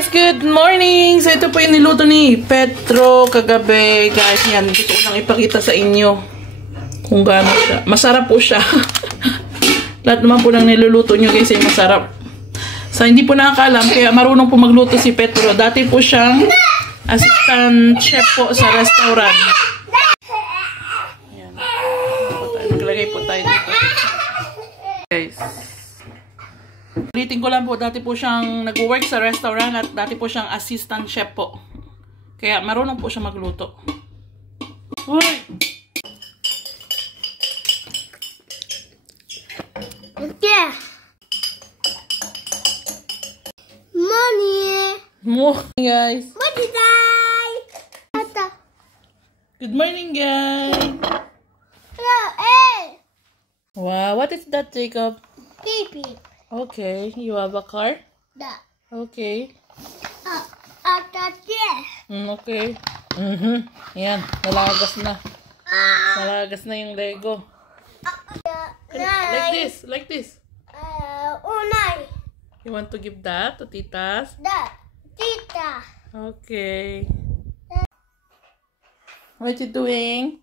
Guys, good morning! So ito po yung niluto ni Petro kagabi. Guys, yan. Gusto ko lang ipakita sa inyo kung gaano siya. Masarap po siya. Lahat naman po ng niluluto nyo guys ay masarap. So hindi po nakakaalam, kaya marunong po magluto si Petro. Dati po siyang assistant chef po sa restaurant. Yan. Naglagay po tayo dito. Guys. Ulitin ko lang po, dati po siyang nag-work sa restaurant at dati po siyang assistant chef po. Kaya marunong po siya magluto. Uy! Okay. Morning. Morning guys. Morning time. Good morning guys. Hello, hey. Wow, what is that, Jacob? Baby. Okay, you have a car? Da. Okay. Okay. Okay. Yan, nalagas na. Nalagas na yung Lego. Like this, like this. Unay. You want to give that to titas? Da. Tita. Okay. What you doing?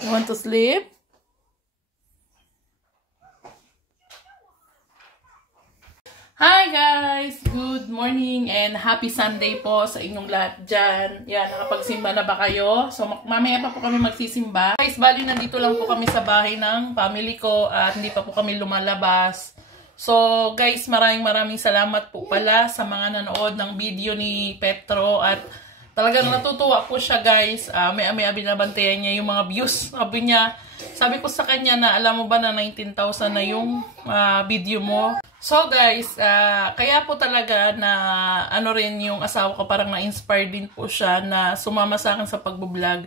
You want to sleep? Hi guys! Good morning and happy Sunday po sa inyong lahat dyan. Yan, nakapagsimba na ba kayo? So, mamaya pa po kami magsisimba. Guys, bali nandito lang po kami sa bahay ng family ko at hindi pa po kami lumalabas. So, guys, maraming salamat po pala sa mga nanood ng video ni Petro at talagang natutuwa po siya guys. May binabantayan niya yung mga views. Sabi ko sa kanya na alam mo ba na 19,000 na yung video mo. So guys, kaya po talaga na ano rin yung asawa ko, parang na-inspire din po siya na sumama sa akin sa pagbo-vlog.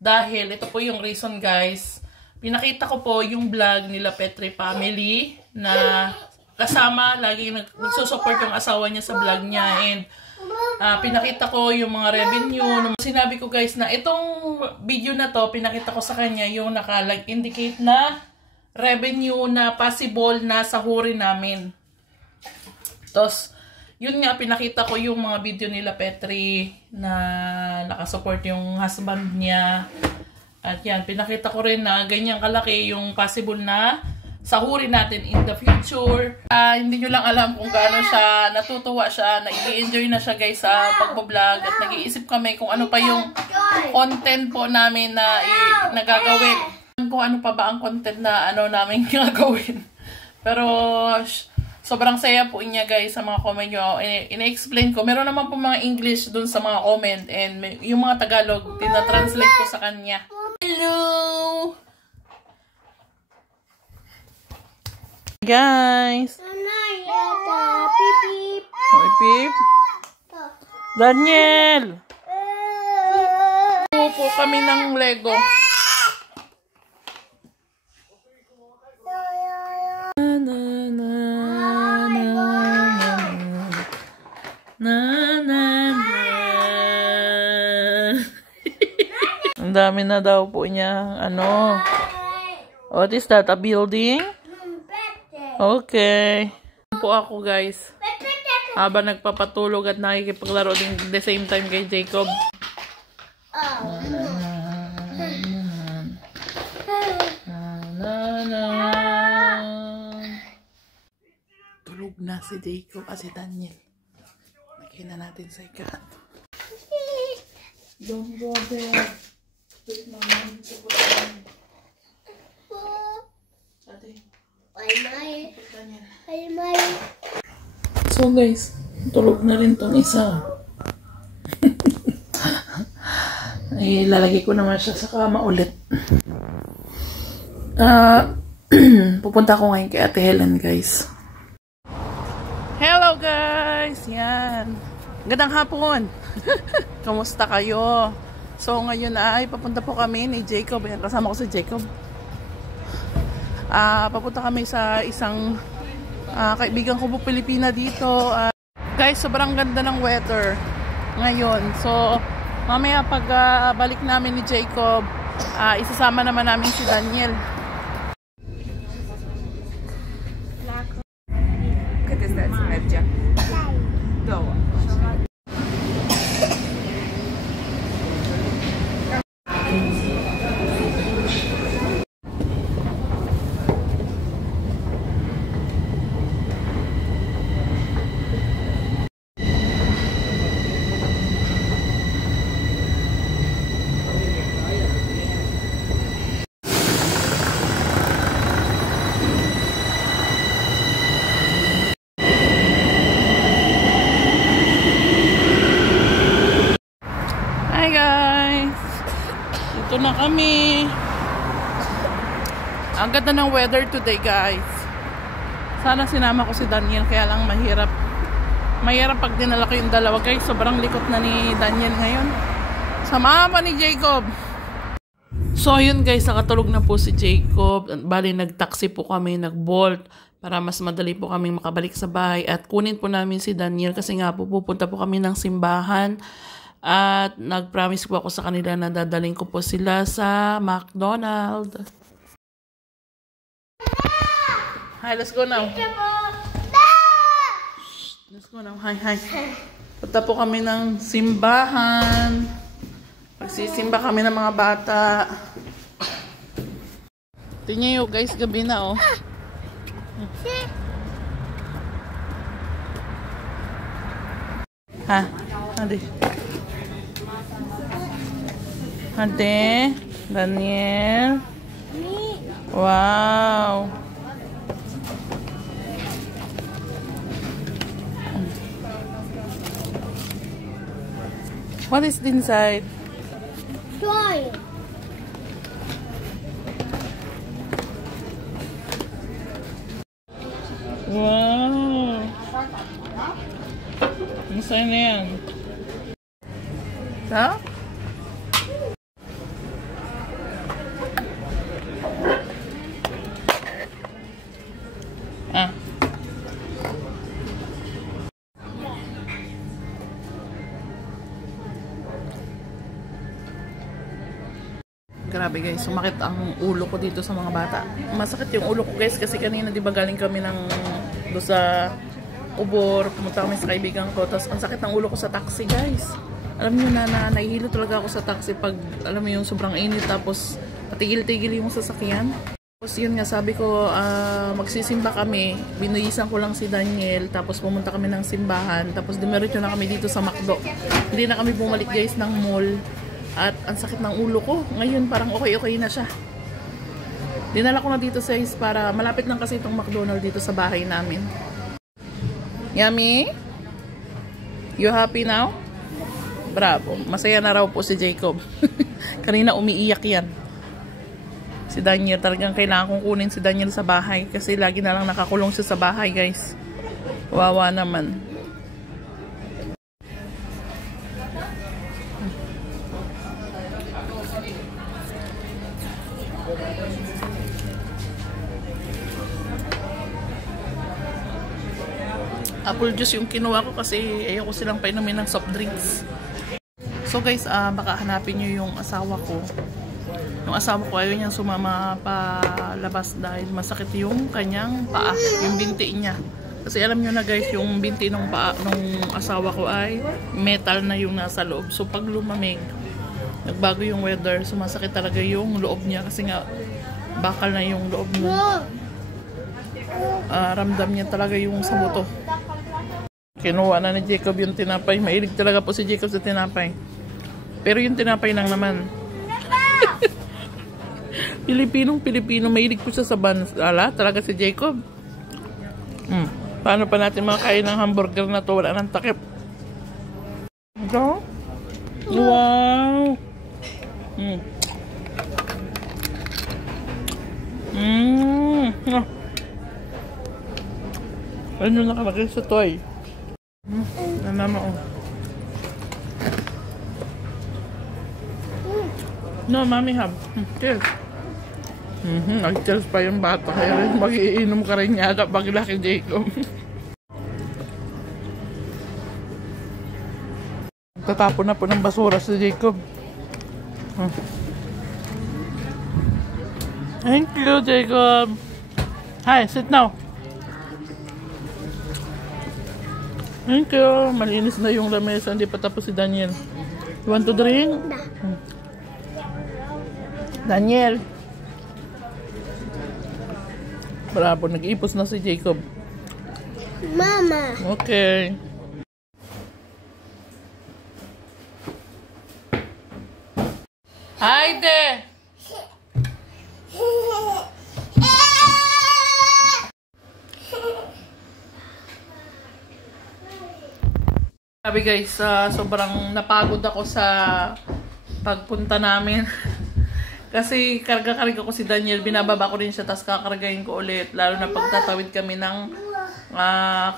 Dahil ito po yung reason guys. Pinakita ko po yung vlog nila Petri Family na kasama, lagi nagsusupport yung asawa niya sa vlog niya. And pinakita ko yung mga revenue. Sinabi ko guys na itong video na to, pinakita ko sa kanya yung naka-indicate na revenue na possible na sahurin namin. Tapos, yun nga, pinakita ko yung mga video nila Petri na nakasupport yung husband niya. At yan, pinakita ko rin na ganyang kalaki yung possible na sahurin natin in the future. Hindi nyo lang alam kung gaano siya, natutuwa siya, nag-i-enjoy na siya guys sa pagbablog. At nag-iisip kami kung ano pa yung content po namin na nagagawin. Kung ano pa ba ang content na namin gagawin. Pero sobrang saya po niya guys sa mga comment nyo. Ina-explain ko. Meron naman po mga English dun sa mga comment. And yung mga Tagalog, tina-translate ko sa kanya. Hello! Guys! Oy, Pip! Daniel! Po kami ng Lego. Ang dami na daw po niya. Ano? What is that? A building? Okay. Po ako guys. Habang nagpapatulog at nakikipaglaro din the same time kay Jacob. Tulog na si Jacob at si Daniel. Lagyan na natin sa ikat. Don't go there. Wait, mama. Ate. So guys, tulog na rin tong isa. Lalagay ko naman siya sa kama ulit. Pupunta ko ngayon kay Ate Helen guys. Hello guys! Yan. Gandang hapon. Kamusta kayo? So ngayon ay papunta po kami ni Jacob. Ayan, kasama ko si Jacob. Papunta kami sa isang kaibigan ko po Pilipina dito. Guys, sobrang ganda ng weather ngayon. So mamaya pag balik namin ni Jacob, isasama naman namin si Daniel. Look at this, that's Medja. Nandito na kami. Ang ganda ng weather today, guys. Sana sinama ko si Daniel, kaya lang mahirap. Mahirap pag dinala ko yung dalawa, guys. Sobrang likot na ni Daniel ngayon. Sama pa ni Jacob. So, yun guys, nakatulog na po si Jacob. Bali, nag-taxi po kami, nag-Bolt, para mas madali po kami makabalik sa bahay. At kunin po namin si Daniel kasi nga po pupunta po kami ng simbahan. At nag-promise po ako sa kanila na dadaling ko po sila sa McDonald's. Hi, let's go now. Let's go now. Hi. Punta po kami ng simbahan. Magsisimba kami ng mga bata. Tingnan nyo guys, gabi na oh. Ha? Hadi. Hadi. Daniel. Wow. What is inside? Toy. Wow. Masaya na yan. Ha? Ah. Grabe guys, sumakit ang ulo ko dito sa mga bata. Masakit yung ulo ko guys kasi kanina di ba galing kami do sa Ubor, pumunta kami sa kaibigan ko. Tapos ang sakit ng ulo ko sa taxi guys. Alam niyo na nahihilo talaga ako sa taxi pag alam mo yung sobrang init tapos patigil-tigil yung sasakyan. Tapos yun nga sabi ko magsisimba kami. Binuyisan ko lang si Daniel tapos pumunta kami ng simbahan. Tapos dumiretso na kami dito sa McDo. Hindi na kami bumalik guys ng mall. At ang sakit ng ulo ko. Ngayon parang okay na siya. Dinala ko na dito guys para malapit lang kasi itong McDonald's dito sa bahay namin. Yummy? You happy now? Bravo. Masaya na raw po si Jacob. Kanina umiiyak yan. Si Daniel, talagang kailangan kong kunin si Daniel sa bahay. Kasi lagi na lang nakakulong siya sa bahay guys. Wawa naman. Apple juice yung kinuha ko kasi ayoko silang painumin ng soft drinks. So guys, baka hanapin nyo yung asawa ko. Yung asawa ko ayaw niyang sumama palabas dahil masakit yung kanyang paa, yung binti niya. Kasi alam nyo na guys, yung binti ng paa ng asawa ko ay metal na yung nasa loob. So pag lumamig, nagbago yung weather, sumasakit talaga yung loob niya kasi nga bakal na yung loob niya. Ramdam niya talaga yung sa buto. Kinuha na ni Jacob yung tinapay. Mahilig talaga po si Jacob sa tinapay. Pero yung tinapay lang naman. Pilipino. Mahilig po siya sa banala. Talaga si Jacob. Paano pa natin makakain ng hamburger na to? Wala nang takip. Ito? Wow! Ano nakalagay sa toy? Nanama oh. No, mommy have. Cheers. Nag-cheers pa yung bata. Kaya rin mag-iinom ka rin yata pag laki Jacob. Tatapon na po ng basura si Jacob. Thank you, Jacob. Hi, sit now. Thank you. Malinis na yung lamesa. Hindi pa tapos si Daniel. You want to drink? Daniel. Bravo. Nag-ipos na si Jacob. Mama. Okay. Haydi. Sabi guys, sobrang napagod ako sa pagpunta namin. Kasi karga-karga ko si Daniel, binababa ko rin siya, tapos kakargahin ko ulit. Lalo na pagtatawid kami ng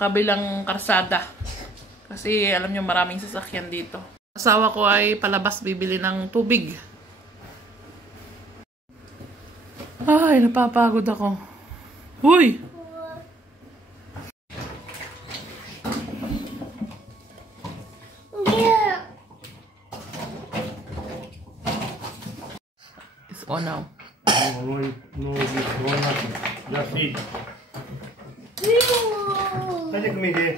kabilang karsada. Kasi alam nyo, maraming sasakyan dito. Asawa ko ay palabas bibili ng tubig. Ay, napapagod ako. Huy! It's on now. No, nothing. Just eat. Take me here.